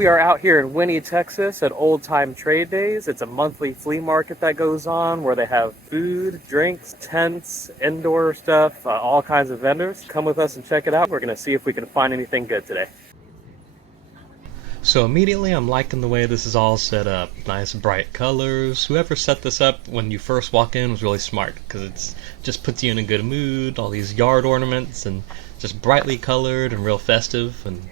We are out here in Winnie, Texas at Old Time Trade Days. It's a monthly flea market that goes on where they have food, drinks, tents, indoor stuff, all kinds of vendors. Come with us and check it out. We're going to see if we can find anything good today. So immediately I'm liking the way this is all set up. Nice bright colors. Whoever set this up when you first walk in was really smart because it just puts you in a good mood. All these yard ornaments and just brightly colored and real festive. And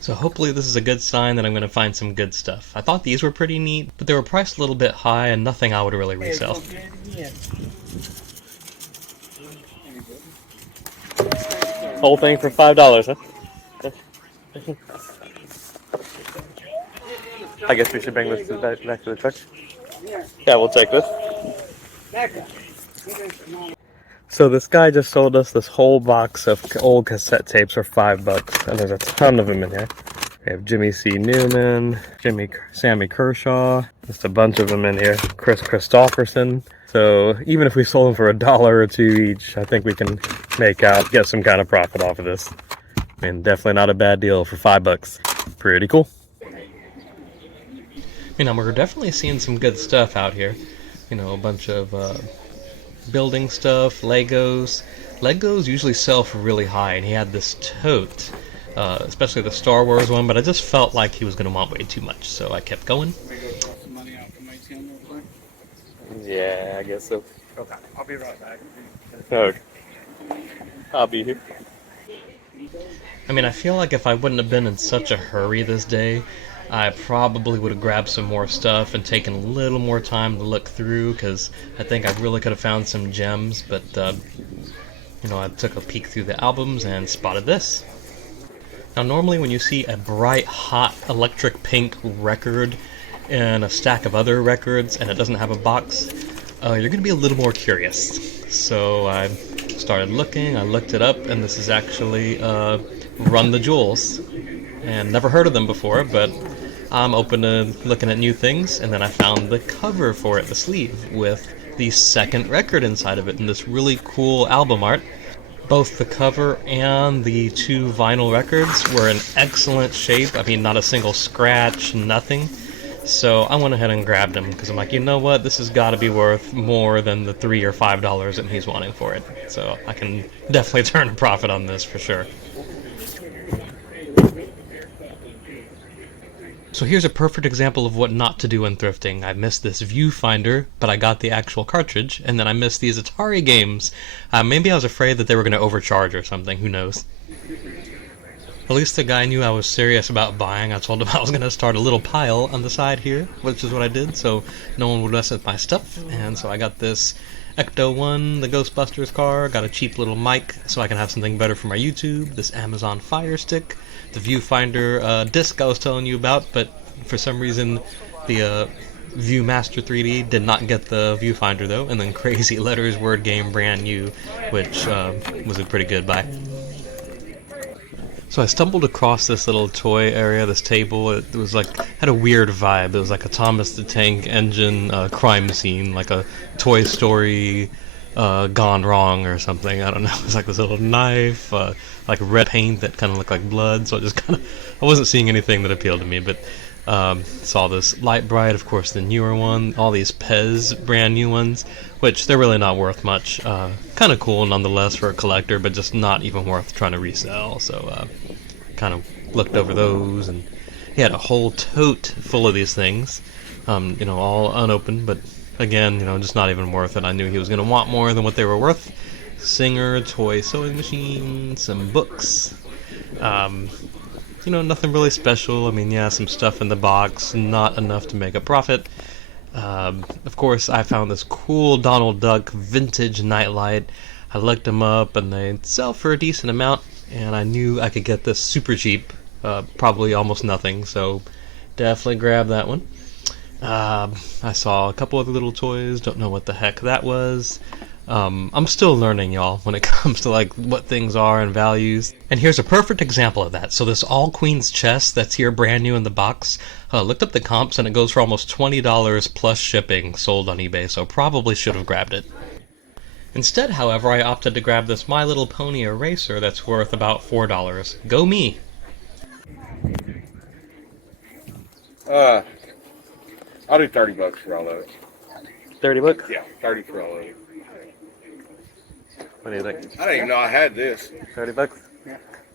so hopefully this is a good sign that I'm going to find some good stuff. I thought these were pretty neat, but they were priced a little bit high and nothing I would really resell. Whole thing for $5, huh? I guess we should bring this back to the truck. Yeah, we'll take this. So this guy just sold us this whole box of old cassette tapes for $5, and there's a ton of them in here. We have Jimmy C. Newman, Sammy Kershaw, just a bunch of them in here. Chris Christopherson. So even if we sold them for $1 or $2 each, I think we can get some kind of profit off of this. I mean, definitely not a bad deal for $5. Pretty cool. You know, we're definitely seeing some good stuff out here. You know, a bunch of building stuff, Legos. Legos usually sell for really high, and he had this tote, especially the Star Wars one, but I just felt like he was going to want way too much, so I kept going. Yeah, I guess so. Okay, I'll be right back. Okay. I'll be here. I mean, I feel like if I wouldn't have been in such a hurry this day, I probably would have grabbed some more stuff and taken a little more time to look through, because I think I really could have found some gems, but, you know, I took a peek through the albums and spotted this. Now, normally when you see a bright, hot, electric pink record in a stack of other records and it doesn't have a box, you're going to be a little more curious. So I started looking, I looked it up, and this is actually Run the Jewels. And never heard of them before, but I'm open to looking at new things, and then I found the cover for it, the sleeve, with the second record inside of it, and this really cool album art. Both the cover and the two vinyl records were in excellent shape. I mean, not a single scratch, nothing. So I went ahead and grabbed them, because I'm like, you know what, this has got to be worth more than the $3 or $5 that he's wanting for it. So I can definitely turn a profit on this for sure. So here's a perfect example of what not to do in thrifting. I missed this viewfinder, but I got the actual cartridge, and then I missed these Atari games. Maybe I was afraid that they were going to overcharge or something, who knows. At least the guy knew I was serious about buying. I told him I was going to start a little pile on the side here, which is what I did, so no one would mess with my stuff. And so I got this Ecto 1, the Ghostbusters car, got a cheap little mic so I can have something better for my YouTube, this Amazon Fire Stick, the viewfinder disc I was telling you about, but for some reason the Viewmaster 3D did not get the viewfinder though, and then Crazy Letters Word Game Brand New, which was a pretty good buy. So I stumbled across this little toy area, this table. It was like, had a weird vibe. It was like a Thomas the Tank Engine crime scene, like a Toy Story gone wrong or something. I don't know. It was like this little knife, like red paint that kind of looked like blood. So I wasn't seeing anything that appealed to me, but saw this Light Bright, of course, the newer one, all these Pez brand new ones, which they're really not worth much. Kind of cool nonetheless for a collector, but just not even worth trying to resell. So kind of looked over those, and he had a whole tote full of these things, you know, all unopened, but again, you know, just not even worth it. I knew he was going to want more than what they were worth. Singer, toy sewing machine, some books, you know, nothing really special. I mean, yeah, some stuff in the box, not enough to make a profit. Of course, I found this cool Donald Duck vintage nightlight. I looked them up, and they sell for a decent amount, and I knew I could get this super cheap, probably almost nothing, so definitely grab that one. I saw a couple other little toys, don't know what the heck that was. I'm still learning, y'all, when it comes to like what things are and values. And here's a perfect example of that. So this All Queens chest that's here brand new in the box, looked up the comps and it goes for almost $20 plus shipping, sold on eBay, so probably should have grabbed it. Instead, however, I opted to grab this My Little Pony eraser that's worth about $4. Go me! I'll do $30 for all of it. 30 bucks? Yeah, 30 for all of it. What do you think? I didn't even know I had this. 30 bucks?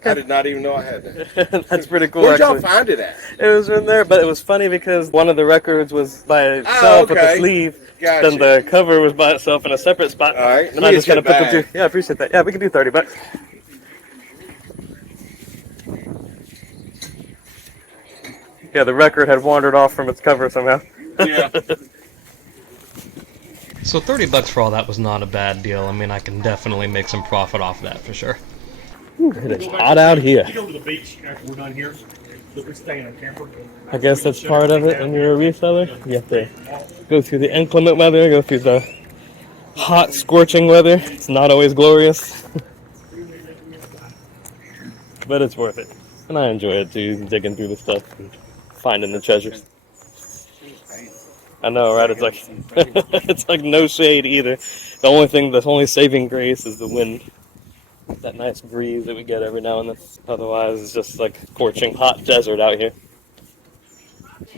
I did not even know I had that. That's pretty cool. Where'd y'all actually. find it at? It was in there, but it was funny because one of the records was by itself with the sleeve. Gotcha. Then the cover was by itself in a separate spot. All right. And I just kind of put the two. Yeah, I appreciate that. Yeah, we can do 30 bucks. Yeah, the record had wandered off from its cover somehow. Yeah. So 30 bucks for all that was not a bad deal. I mean, I can definitely make some profit off that for sure. Ooh, it is hot out here. You go to the beach after we're done here. We're staying in a camper. I guess that's part of it when you're a reseller. You have to go through the inclement weather, go through the hot, scorching weather. It's not always glorious. But it's worth it. And I enjoy it too, digging through the stuff and finding the treasures. I know, right? It's like it's like no shade either. The only saving grace is the wind. That nice breeze that we get every now and then. Otherwise, it's just like scorching hot desert out here.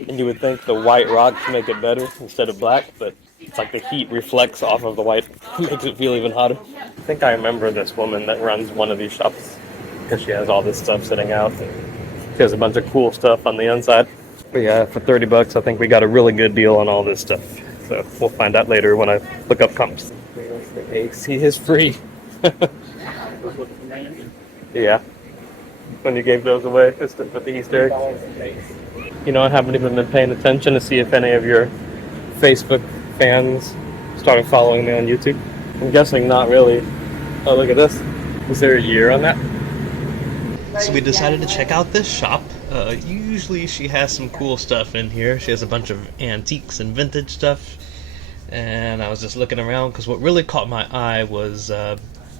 And you would think the white rocks make it better instead of black, but it's like the heat reflects off of the white, makes it feel even hotter. I think I remember this woman that runs one of these shops because she has all this stuff sitting out. She has a bunch of cool stuff on the inside. But yeah, for 30 bucks, I think we got a really good deal on all this stuff. So we'll find out later when I look up comps. The AC is free. Yeah. When you gave those away, just for the Easter eggs. You know, I haven't even been paying attention to see if any of your Facebook fans started following me on YouTube. I'm guessing not really. Oh, look at this. Is there a year on that? So we decided to check out this shop. Usually she has some cool stuff in here. She has a bunch of antiques and vintage stuff. And I was just looking around because what really caught my eye was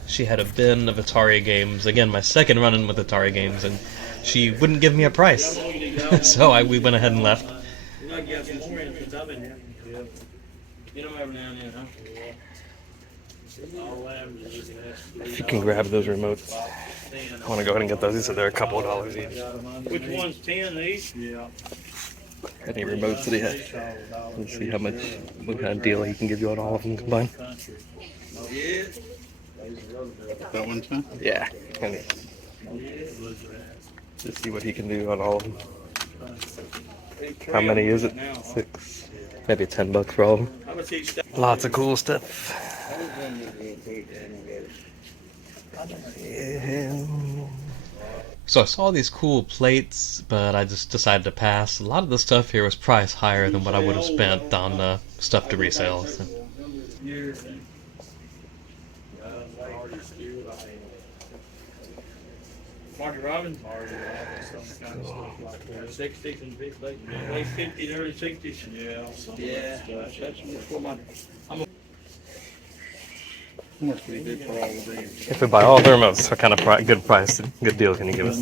she had a bin of Atari games. Again, my second run-in with Atari games, and she wouldn't give me a price. So we went ahead and left. If you can grab those remotes. I want to go ahead and get those. These are a couple of dollars each. Which one's 10 each? Yeah. Any remotes that he has. Let's see what kind of deal he can give you on all of them combined. That one's 10? Yeah. Just see what he can do on all of them. How many is it? 6. Maybe 10 bucks for all of them. Lots of cool stuff. So I saw these cool plates, but I just decided to pass. A lot of the stuff here was priced higher than what I would have spent on stuff to resell. So. Marty Robbins, some kind of stuff like that. 60s and late 50s, early 60s. Yeah. That's before my. How much do you do for all of these? If we buy all the remotes, what kind of good deal can you give us?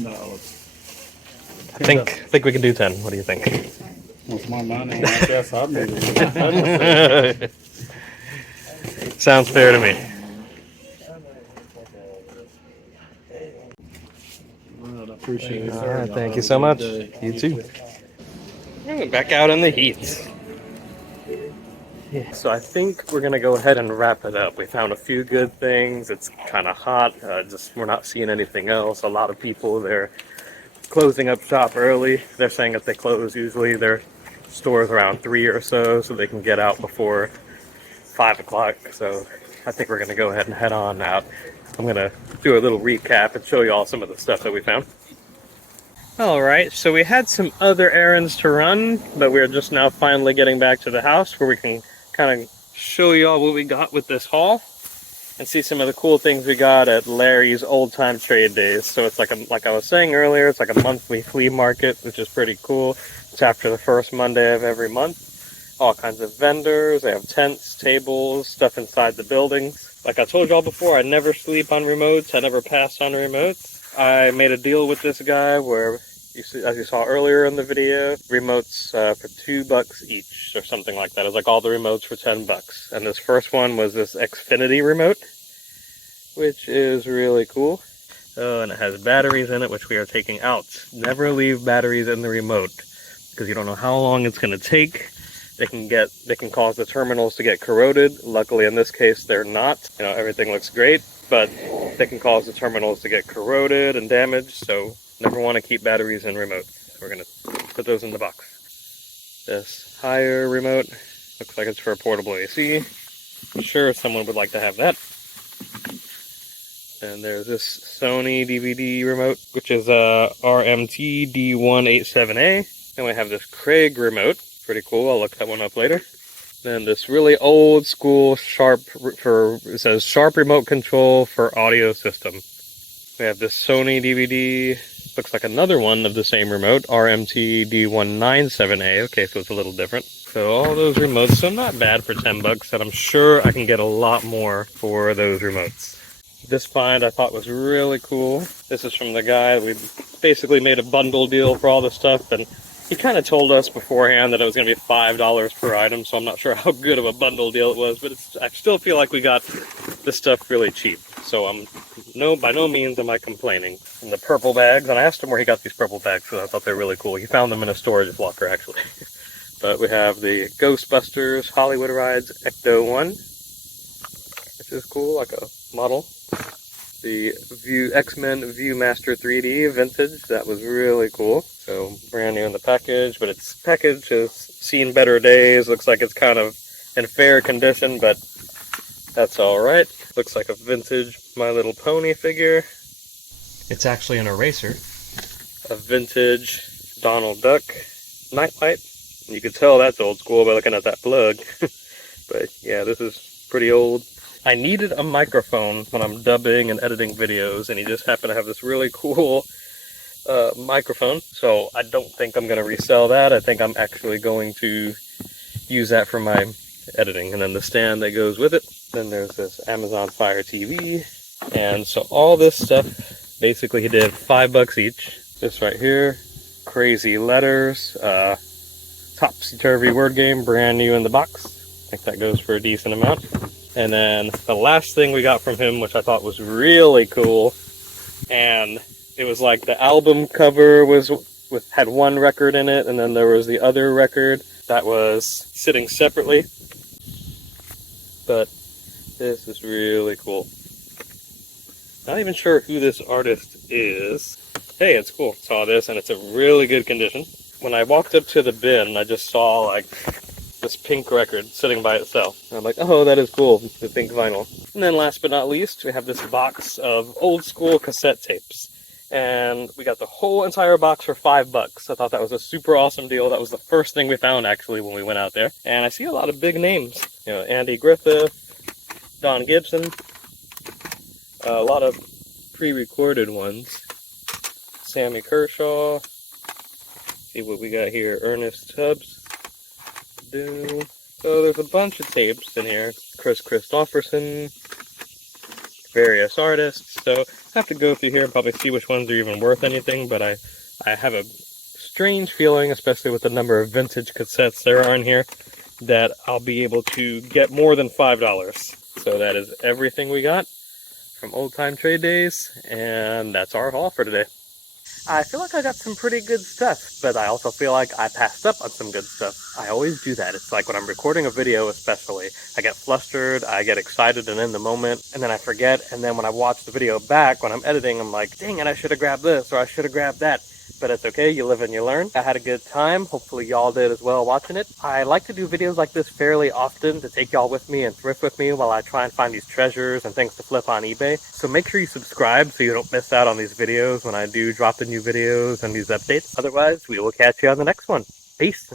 I think we can do 10. What do you think? With my money, I guess I'd be there. Sounds fair to me. Well, I appreciate it. All right, thank you so much. You too. Back out in the heat. Yeah. So I think we're gonna go ahead and wrap it up. We found a few good things. It's kind of hot. We're not seeing anything else. A lot of people, they're closing up shop early. They're saying that they close usually their stores around 3 or so they can get out before 5 o'clock. So I think we're gonna go ahead and head on out. I'm gonna do a little recap and show you all some of the stuff that we found. Alright, so we had some other errands to run, but we're just now finally getting back to the house where we can kind of show you all what we got with this haul and see some of the cool things we got at Larry's Old Time Trade Days. So it's like I was saying earlier, it's like a monthly flea market, which is pretty cool. It's after the first Monday of every month. All kinds of vendors, they have tents, tables, stuff inside the buildings. Like I told y'all before, I never sleep on remotes, I never pass on remotes. I made a deal with this guy where, as you saw earlier in the video, remotes for $2 each or something like that. It was like all the remotes for $10. And this first one was this Xfinity remote, which is really cool. Oh, and it has batteries in it, which we are taking out. Never leave batteries in the remote. because you don't know how long it's going to take. They can cause the terminals to get corroded. Luckily in this case they're not. You know, everything looks great, but they can cause the terminals to get corroded and damaged, so never want to keep batteries in remotes. So we're going to put those in the box. This higher remote looks like it's for a portable AC. I'm sure someone would like to have that. And there's this Sony DVD remote, which is a RMT D187A. Then we have this Craig remote. Pretty cool. I'll look that one up later. Then this really old school it says Sharp remote control for audio system. We have this Sony DVD. Looks like another one of the same remote, RMT D197A. Okay, so it's a little different. So all those remotes, so not bad for 10 bucks, and I'm sure I can get a lot more for those remotes. This find I thought was really cool. This is from the guy. We basically made a bundle deal for all this stuff, and he kind of told us beforehand that it was going to be $5 per item, so I'm not sure how good of a bundle deal it was, but I still feel like we got this stuff really cheap. So by no means am I complaining. And the purple bags, and I asked him where he got these purple bags because I thought they were really cool. He found them in a storage locker, actually. But we have the Ghostbusters Hollywood Rides Ecto 1, which is cool, like a model. The X-Men Viewmaster 3D Vintage, that was really cool. So brand new in the package, but its package has seen better days. Looks like it's kind of in fair condition, but that's alright. Looks like a vintage My Little Pony figure. It's actually an eraser. A vintage Donald Duck nightlight. You can tell that's old school by looking at that plug. But yeah, this is pretty old. I needed a microphone when I'm dubbing and editing videos, and he just happened to have this really cool microphone. So I don't think I'm going to resell that. I think I'm actually going to use that for my editing. And then the stand that goes with it. Then there's this Amazon Fire TV. And so all this stuff, basically he did $5 each. This right here, Crazy Letters, Topsy-Turvy Word Game, brand new in the box. I think that goes for a decent amount. And then the last thing we got from him, which I thought was really cool, and it was like the album cover had one record in it, and then there was the other record that was sitting separately. But this is really cool. Not even sure who this artist is. Hey, it's cool. Saw this, and it's in really good condition. When I walked up to the bin, I just saw like this pink record sitting by itself. And I'm like, oh, that is cool, the pink vinyl. And then last but not least, we have this box of old school cassette tapes. And we got the whole entire box for $5. I thought that was a super awesome deal. That was the first thing we found, actually, when we went out there. And I see a lot of big names. You know, Andy Griffith, Don Gibson, a lot of pre-recorded ones. Sammy Kershaw. See what we got here. Ernest Tubbs. So there's a bunch of tapes in here. Chris Christopherson, various artists. So I have to go through here and probably see which ones are even worth anything, but I have a strange feeling, especially with the number of vintage cassettes there are in here, that I'll be able to get more than $5. So that is everything we got from Old Time Trade Days, and that's our haul for today. I feel like I got some pretty good stuff, but I also feel like I passed up on some good stuff. I always do that. It's like when I'm recording a video especially, I get flustered, I get excited and in the moment, and then I forget, and then when I watch the video back, when I'm editing, I'm like, dang it, I should have grabbed this, or I should have grabbed that. But it's okay, you live and you learn. I had a good time, hopefully y'all did as well watching it. I like to do videos like this fairly often to take y'all with me and thrift with me while I try and find these treasures and things to flip on eBay. So make sure you subscribe so you don't miss out on these videos when I do drop the new videos and these updates. Otherwise, we will catch you on the next one. Peace!